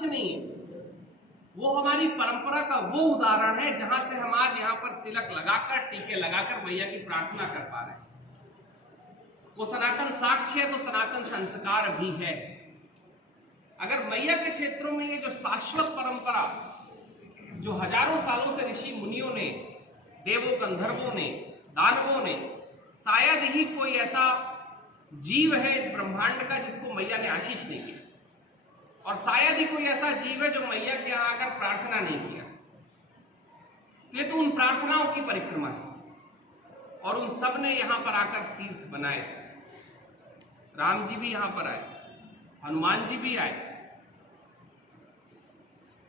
साक्ष्य नहीं है, वो हमारी परंपरा का वो उदाहरण है जहां से हम आज यहाँ पर तिलक लगाकर, टीके लगाकर मैया की प्रार्थना कर पा रहे हैं। वो सनातन साक्ष्य है तो सनातन संस्कार भी है। अगर मैया के क्षेत्रों में ये जो शाश्वत परंपरा जो हजारों सालों से ऋषि मुनियों ने, देवों, गंधर्वों ने, दानवों ने, शायद ही कोई ऐसा जीव है इस ब्रह्मांड का जिसको मैया ने आशीष नहीं किया, और शायद ही कोई ऐसा जीव है जो मैया के यहां आकर प्रार्थना नहीं किया। तो ये तो उन प्रार्थनाओं की परिक्रमा है, और उन सब ने यहां पर आकर तीर्थ बनाए। राम जी भी यहां पर आए, हनुमान जी भी आए,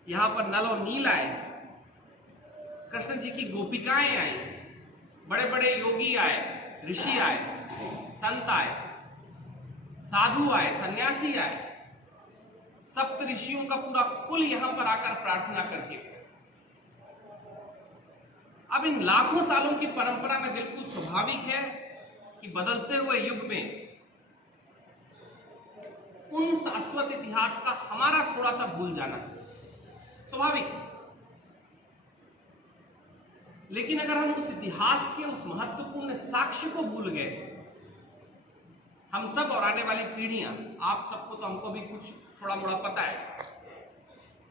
यहां पर नल और नील आए, कृष्ण जी की गोपिकाएं आई, बड़े बड़े योगी आए, ऋषि आए, संत आए, साधु आए, सन्यासी आए, सप्त ऋषियों का पूरा कुल यहां पर आकर प्रार्थना करके। अब इन लाखों सालों की परंपरा में बिल्कुल स्वाभाविक है कि बदलते हुए युग में उन शाश्वत इतिहास का हमारा थोड़ा सा भूल जाना स्वाभाविक है। लेकिन अगर हम उस इतिहास के उस महत्वपूर्ण साक्ष्य को भूल गए, हम सब और आने वाली पीढ़ियां, आप सबको तो, हमको भी कुछ थोड़ा मोड़ा पता है,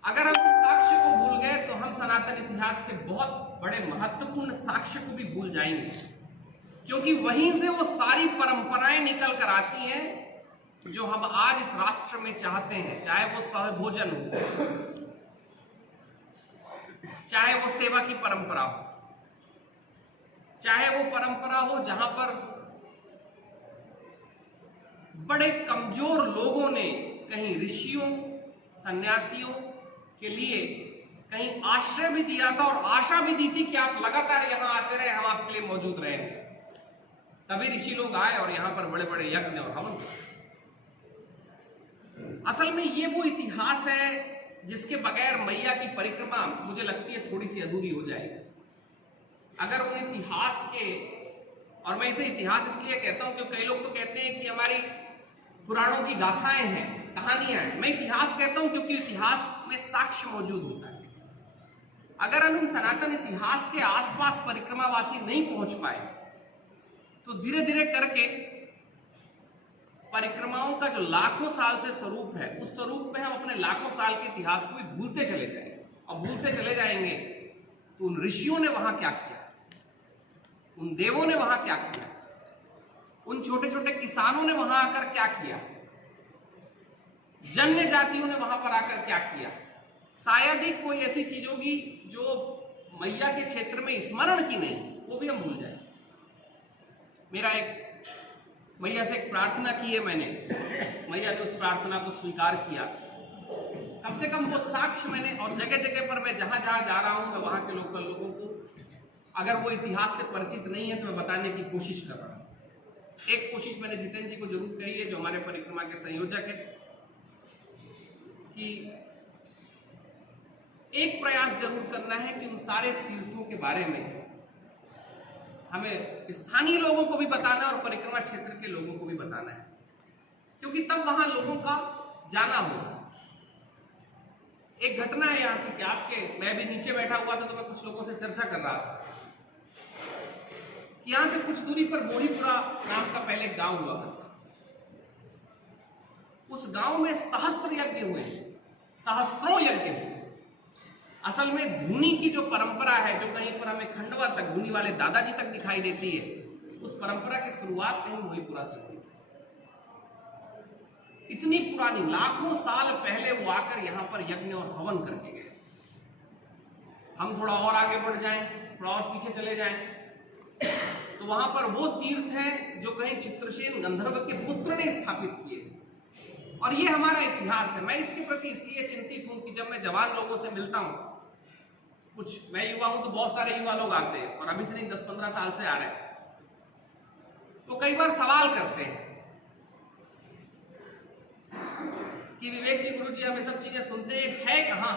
अगर हम उस साक्ष्य को भूल गए तो हम सनातन इतिहास के बहुत बड़े महत्वपूर्ण साक्ष्य को भी भूल जाएंगे, क्योंकि वहीं से वो सारी परंपराएं निकल कर आती हैं जो हम आज इस राष्ट्र में चाहते हैं। चाहे वो सहभोजन हो, चाहे वो सेवा की परंपरा हो, चाहे वो परंपरा हो जहां पर बड़े कमजोर लोगों ने कहीं ऋषियों, सन्यासियों के लिए कहीं आश्रय भी दिया था और आशा भी दी थी कि आप लगातार यहां आते रहे, हम आपके लिए मौजूद रहेंगे। तभी ऋषि लोग आए और यहां पर बड़े बड़े यज्ञ और हवन। असल में ये वो इतिहास है जिसके बगैर मैया की परिक्रमा मुझे लगती है थोड़ी सी अधूरी हो जाएगी। अगर उन इतिहास के, और मैं इसे इतिहास इसलिए कहता हूं क्योंकि कई लोग तो कहते हैं कि हमारी पुराणों की गाथाएं हैं, कहानियां हैं। मैं इतिहास कहता हूं क्योंकि इतिहास में साक्ष्य मौजूद होता है। अगर हम इन सनातन इतिहास के आसपास परिक्रमावासी नहीं पहुंच पाए तो धीरे धीरे करके परिक्रमाओं का जो लाखों साल से स्वरूप है, उस स्वरूप में हम अपने लाखों साल के इतिहास को भी भूलते चले जाएंगे। और भूलते चले जाएंगे तो उन ऋषियों ने वहां क्या किया, उन देवों ने वहां क्या किया, उन छोटे छोटे किसानों ने वहां आकर क्या किया, जन्य जातियों ने वहां पर आकर क्या किया, शायद ही कोई ऐसी चीज होगी जो मैया के क्षेत्र में स्मरण की नहीं, वो भी हम भूल जाए। मेरा एक मैया से एक प्रार्थना की है मैंने, मैया ने उस प्रार्थना को स्वीकार किया। कम से कम वो साक्ष्य मैंने, और जगह जगह पर मैं जहां जहां जा रहा हूं मैं वहां के लोकल लोगों को अगर वो इतिहास से परिचित नहीं है तो मैं बताने की कोशिश कर रहा हूं। एक कोशिश मैंने जितेंद्र जी को जरूर कही है, जो हमारे परिक्रमा के संयोजक है, कि एक प्रयास जरूर करना है कि उन सारे तीर्थों के बारे में हमें स्थानीय लोगों को भी बताना और परिक्रमा क्षेत्र के लोगों को भी बताना है, क्योंकि तब वहां लोगों का जाना होगा। एक घटना है यहाँ की कि आपके, मैं भी नीचे बैठा हुआ था तो मैं कुछ लोगों से चर्चा कर रहा था कि यहां से कुछ दूरी पर बोरीपुरा नाम का पहले एक गांव हुआ करता। उस गांव में सहस्त्र यज्ञ हुए, सहस्त्रों यज्ञ हुए। असल में धुनी की जो परंपरा है, जो कहीं पर हमें खंडवा तक, धुनी वाले दादाजी तक दिखाई देती है, उस परंपरा की शुरुआत कहीं बोरीपुरा से हुई। इतनी पुरानी, लाखों साल पहले वो आकर यहां पर यज्ञ और हवन करके गए। हम थोड़ा और आगे बढ़ जाएं, थोड़ा और पीछे चले जाएं, तो वहां पर वो तीर्थ है जो कहीं चित्रसेन गंधर्व के पुत्र ने स्थापित किए। और ये हमारा इतिहास है। मैं इसके प्रति इसलिए चिंतित हूं कि जब मैं जवान लोगों से मिलता हूं, कुछ, मैं युवा हूं तो बहुत सारे युवा लोग आते हैं और अभी से नहीं 10-15 साल से आ रहे हैं, तो कई बार सवाल करते हैं कि विवेक जी, गुरु जी, हम ये सब चीजें सुनते हैं कहां,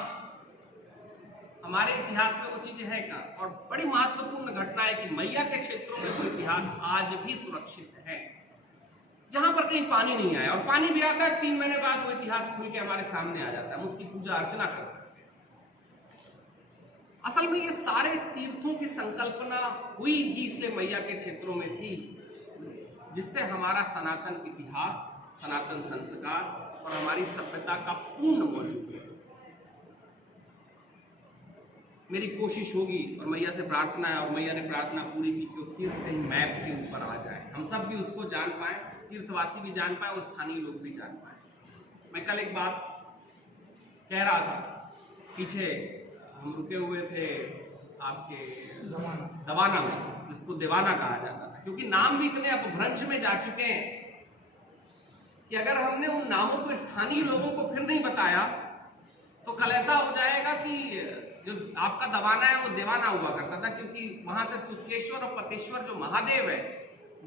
हमारे इतिहास में वो चीजें हैं कहां। और बड़ी महत्वपूर्ण घटना है कि मैया के क्षेत्रों में वो इतिहास आज भी सुरक्षित है। जहां पर कहीं पानी नहीं आया, और पानी भी आता है 3 महीने बाद वो इतिहास खुल के हमारे सामने आ जाता है, हम उसकी पूजा अर्चना कर सकते हैं। असल में ये सारे तीर्थों की संकल्पना हुई ही इसलिए मैया के क्षेत्रों में थी, जिससे हमारा सनातन इतिहास, सनातन संस्कार और हमारी सभ्यता का पूर्ण मौजूद है। मेरी कोशिश होगी और मैया से प्रार्थना है, और मैया ने प्रार्थना पूरी की कि वो तीर्थ कहीं मैप के ऊपर आ जाए, हम सब भी उसको जान पाए, तीर्थवासी भी जान पाए और स्थानीय लोग भी जान पाए। मैं कल एक बात कह रहा था, पीछे हम रुके हुए थे आपके दवाना में, जिसको देवाना कहा जाता था, क्योंकि नाम भी इतने अपभ्रंश में जा चुके हैं कि अगर हमने उन नामों को स्थानीय लोगों को फिर नहीं बताया तो कल ऐसा हो जाएगा कि जो आपका दवाना है वो देवाना हुआ करता था, क्योंकि वहां से सुकेश्वर और पतेश्वर जो महादेव है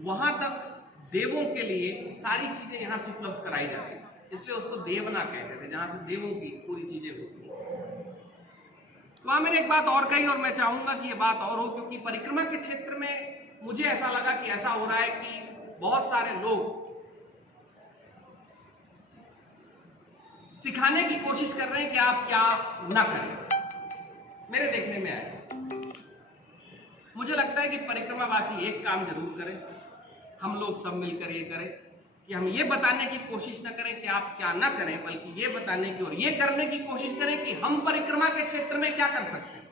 वहां तक देवों के लिए सारी चीजें यहां से उपलब्ध कराई जाती है, इसलिए उसको देवना कहते थे, जहां से देवों की पूरी चीजें होती है। तो वहां मैंने एक बात और कही, और मैं चाहूंगा कि ये बात और हो, क्योंकि परिक्रमा के क्षेत्र में मुझे ऐसा लगा कि ऐसा हो रहा है कि बहुत सारे लोग सिखाने की कोशिश कर रहे हैं कि आप क्या ना करें। मेरे देखने में आया, मुझे लगता है कि परिक्रमावासी एक काम जरूर करें, हम लोग सब मिलकर ये करें कि हम ये बताने की कोशिश न करें कि आप क्या ना करें, बल्कि ये बताने की और ये करने की कोशिश करें कि हम परिक्रमा के क्षेत्र में क्या कर सकते हैं।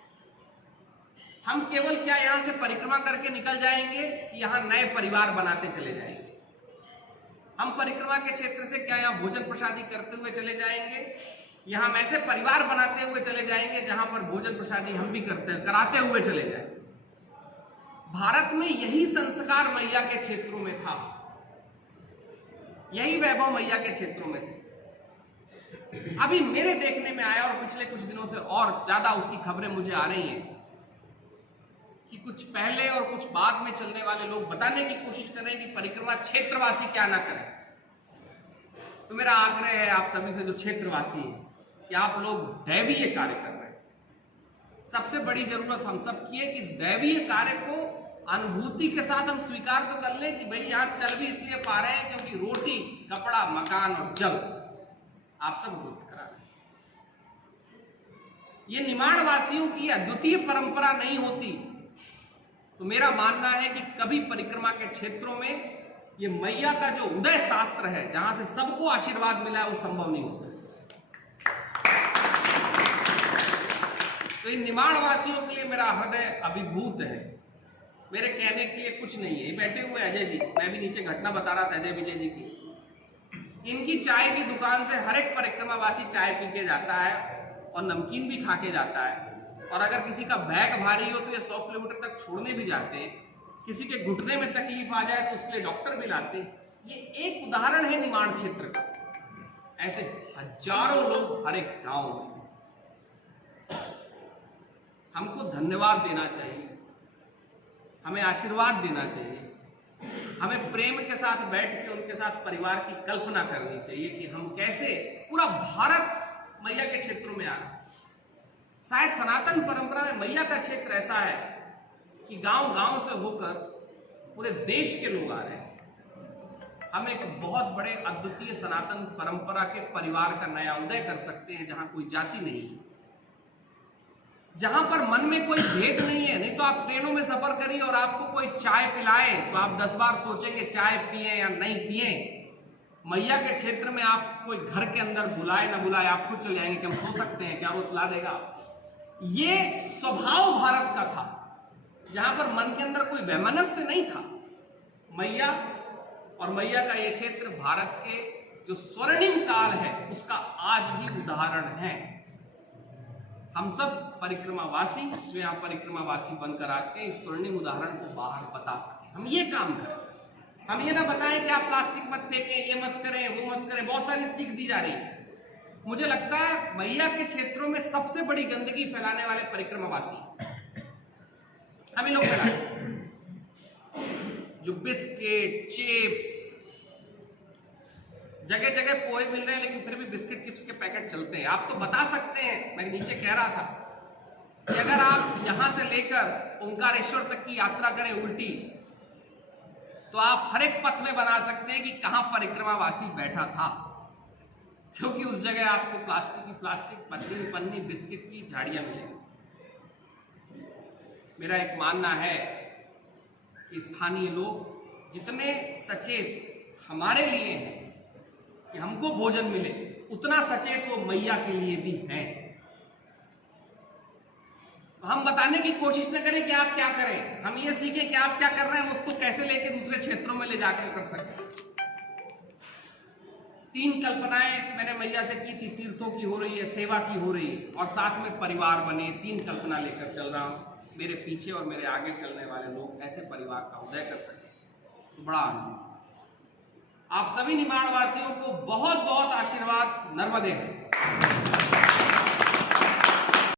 हम केवल क्या यहां से परिक्रमा करके निकल जाएंगे कि यहां नए परिवार बनाते चले जाएंगे। हम परिक्रमा के क्षेत्र से क्या यहाँ भोजन प्रसादी करते हुए चले जाएंगे, यहाँ हम ऐसे परिवार बनाते हुए चले जाएंगे जहां पर भोजन प्रसादी हम भी कराते हुए चले जाएंगे। भारत में यही संस्कार मैया के क्षेत्रों में था, यही वैभव मैया के क्षेत्रों में थे। अभी मेरे देखने में आया, और पिछले कुछ दिनों से और ज्यादा उसकी खबरें मुझे आ रही हैं कि कुछ पहले और कुछ बाद में चलने वाले लोग बताने की कोशिश कर रहे हैं कि परिक्रमा क्षेत्रवासी क्या ना करें। तो मेरा आग्रह है आप सभी से, जो क्षेत्रवासी हैं, कि आप लोग दैवीय कार्य कर रहे हैं। सबसे बड़ी जरूरत हम सब की है कि इस दैवीय कार्य को अनुभूति के साथ हम स्वीकार तो कर लें कि भाई यहां चल भी इसलिए पा रहे हैं क्योंकि रोटी, कपड़ा, मकान और जल आप सब उपलब्ध करा रहे हैं। ये निमाड़ वासियों की अद्वितीय परंपरा नहीं होती तो मेरा मानना है कि कभी परिक्रमा के क्षेत्रों में ये मैया का जो उदय शास्त्र है, जहां से सबको आशीर्वाद मिला है, वो संभव नहीं होता। तो इन निमाड़ वासियों के लिए मेरा हृदय अभिभूत है। मेरे कहने के लिए कुछ नहीं है। बैठे हुए अजय जी, मैं भी नीचे घटना बता रहा था अजय विजय जी की, इनकी चाय की दुकान से हर एक परिक्रमावासी चाय पी के जाता है और नमकीन भी खा के जाता है, और अगर किसी का बैग भारी हो तो ये 100 किलोमीटर तक छोड़ने भी जाते हैं, किसी के घुटने में तकलीफ आ जाए तो उसके लिए डॉक्टर भी लाते हैं। ये एक उदाहरण है निमाड़ क्षेत्र का, ऐसे हजारों लोग हर एक गांव में। हमको धन्यवाद देना चाहिए, हमें आशीर्वाद देना चाहिए, हमें प्रेम के साथ बैठ के उनके साथ परिवार की कल्पना करनी चाहिए कि हम कैसे पूरा भारत मैया के क्षेत्रों में आ रहे हैं। शायद सनातन परंपरा में मैया का क्षेत्र ऐसा है कि गांव गांव से होकर पूरे देश के लोग आ रहे हैं। हम एक बहुत बड़े अद्वितीय सनातन परंपरा के परिवार का नया उदय कर सकते हैं, जहां कोई जाति नहीं है, जहां पर मन में कोई भेद नहीं है। नहीं तो आप ट्रेनों में सफर करिए और आपको कोई चाय पिलाए तो आप 10 बार सोचेंगे चाय पिए या नहीं पिए। मैया के क्षेत्र में आप कोई घर के अंदर बुलाए ना बुलाए, आप खुद चले जाएंगे कि हम सो सकते हैं क्या, वो सुला देगा। ये स्वभाव भारत का था, जहां पर मन के अंदर कोई वैमनस्य नहीं था। मैया और मैया का ये क्षेत्र भारत के जो स्वर्णिम काल है उसका आज भी उदाहरण है। हम सब परिक्रमावासी जो यहाँ परिक्रमावासी बनकर आते हैं, इस स्वर्णिम उदाहरण को बाहर बता सके। हम ये काम करें, हम ये ना बताएं कि आप प्लास्टिक मत फेंकें, ये मत करें, वो मत करें। बहुत सारी सीख दी जा रही है। मुझे लगता है मैया के क्षेत्रों में सबसे बड़ी गंदगी फैलाने वाले परिक्रमावासी हम ही लोग फैलाएं। जो बिस्किट, चिप्स, जगह जगह पोहे मिल रहे हैं लेकिन फिर भी बिस्किट चिप्स के पैकेट चलते हैं। आप तो बता सकते हैं, मैं नीचे कह रहा था कि अगर आप यहां से लेकर ओंकारेश्वर तक की यात्रा करें उल्टी, तो आप हर एक पथ में बना सकते हैं कि कहां परिक्रमावासी बैठा था, क्योंकि उस जगह आपको प्लास्टिक पन्नी पन्नी बिस्किट की झाड़ियां मिलेंगी। मेरा एक मानना है कि स्थानीय लोग जितने सचेत हमारे लिए हैं कि हमको भोजन मिले, उतना सचेत वो मैया के लिए भी हैं। हम बताने की कोशिश न करें कि आप क्या करें, हम ये सीखें कि आप क्या कर रहे हैं, हम उसको कैसे लेके दूसरे क्षेत्रों में ले जाकर कर सकते हैं। 3 कल्पनाएं मैंने मैया से की थी, तीर्थों की हो रही है, सेवा की हो रही है, और साथ में परिवार बने। 3 कल्पना लेकर चल रहा हूं। मेरे पीछे और मेरे आगे चलने वाले लोग ऐसे परिवार का उदय कर सके, तो बड़ा आनंद। आप सभी निमाड़ वासियों को बहुत बहुत आशीर्वाद। नर्मदे।